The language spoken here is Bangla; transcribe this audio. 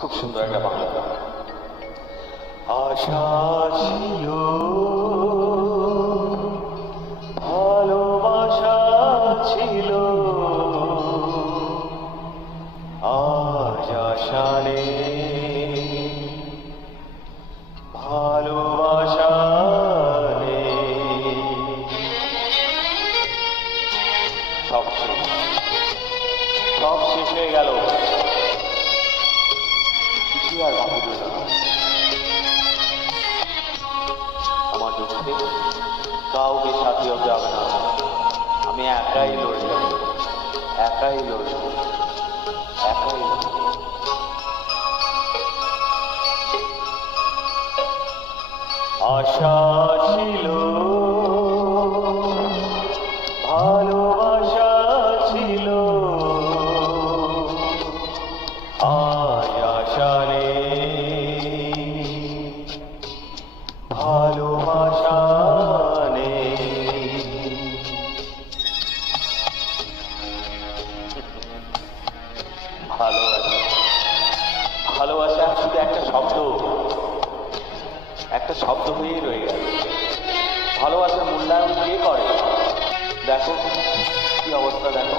খুব সুন্দর একটা বাংলা গান। আশা ছিল, ভালোবাসা ছিল, আজ আশা নেই, ভালোবাসা নেই। সব শেষ, সব শেষ হয়ে গেল, কিছু আর বাকি রইল না। আমার দুঃখে কাউকে সাথী হতে হবে না, আমি একাই লড়ে যাব, একাই লড়ব, একাই লড়ব। আশা ছিল, ভালোবাসা ছিল, আজ আশা নেই, ভালোবাসা নেই। ভালোবাসা, ভালোবাসা শুধু একটা শব্দ, একটা শব্দ হয়েই রয়ে গেল। ভালোবাসার মূল্যায়ন কে করে? দেখো কি অবস্থা, দেখো।